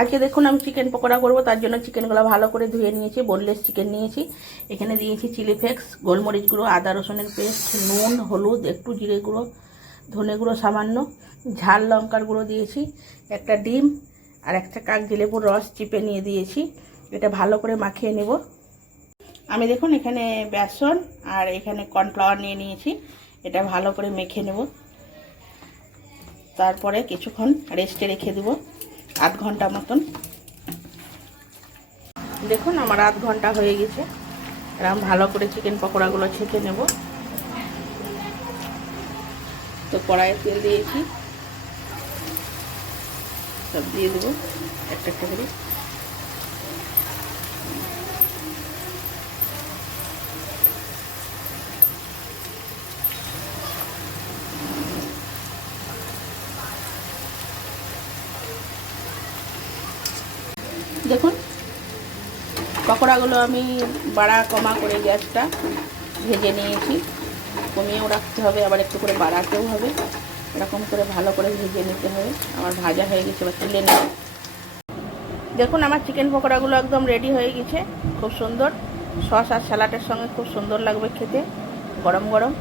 আজকে দেখুন আমি চিকেন পকোড়া করব, তার জন্য চিকেনগুলো ভালো করে ধুয়ে নিয়েছি। বোনলেস চিকেন নিয়েছি। এখানে দিয়েছি চিলি ফ্লেক্স, গোলমরিচ গুঁড়ো, আদা রসুনের পেস্ট, নুন, হলুদ, একটু জিরে গুঁড়ো, ধনে গুঁড়ো সামান্য, ঝাল লঙ্কার গুঁড়ো দিয়েছি, একটা ডিম আর একটা কাগজি লেবুর রস চিপে নিয়ে দিয়েছি। এটা ভালো করে মাখিয়ে নেব। আমি দেখুন এখানে বেসন আর এখানে কর্নফ্লাওয়ার নিয়ে নিয়েছি। এটা ভালো করে মেখে নেব। তারপরে কিছুক্ষণ রেস্টে রেখে দেব, আধ ঘন্টা মতন। দেখুন আমার আধ ঘন্টা হয়ে গেছে। এরকম ভালো করে চিকেন পকোড়াগুলো ছেঁকে নেব। তো কড়াইয়ে তেল দিয়েছি, সব দিয়ে দেবো একটা একটা করে। দেখুন পকোড়াগুলো আমি বাড়া কমা করে গ্যাসটা ভেজে নিয়েছি। কমিয়েও রাখতে হবে, আবার একটু করে বাড়াতেও হবে। এরকম করে ভালো করে ভেজে নিতে হবে। আমার ভাজা হয়ে গেছে, এবার তুলে নেব। দেখুন আমার চিকেন পকোড়াগুলো একদম রেডি হয়ে গেছে। খুব সুন্দর সস আর স্যালাডের সঙ্গে খুব সুন্দর লাগবে খেতে, গরম গরম।